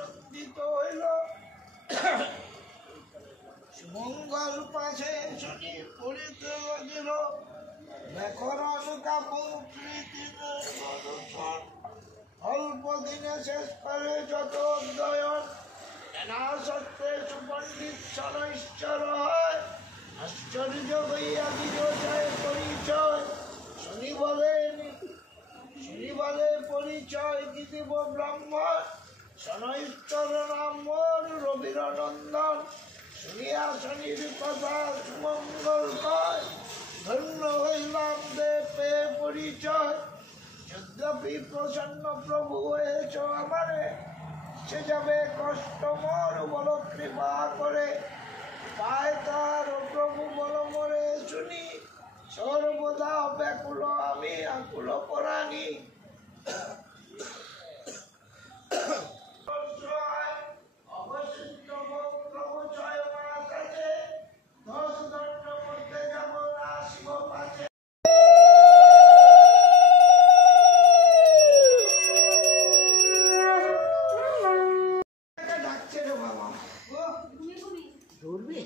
আনন্দিত হইল। সুমঙ্গল পাশে শুনি পড়িতে লাগিল, ব্যাকরণ কাপু প্রীতিতে প্রদর্শন। অল্প দিনে শেষ করে যত অধ্যয়ন, না সত্ত্বে সুপণ্ডিত সনৈশ্চর হয়। আশ্চর্য হইয়া বিজয় পরিচয়, শুনি বলে পরিচয় দিদিব ব্রাহ্মণ। সনৈশ্চর নাম মোর রবিরনন্দন, শুনিয়া শনির কথা সুমঙ্গল কয়। ধন্য হইলাম দে পেয়ে পরিচয়, যদ্যপি প্রসন্ন প্রভু হয়েছ আমারে, সে যাবে কষ্ট মোর বল কৃপা করে। পায় তার প্রভু বল মোরে শুনি, সর্বদা ব্যাকুল আমি আকুল পরাণী। ধরবে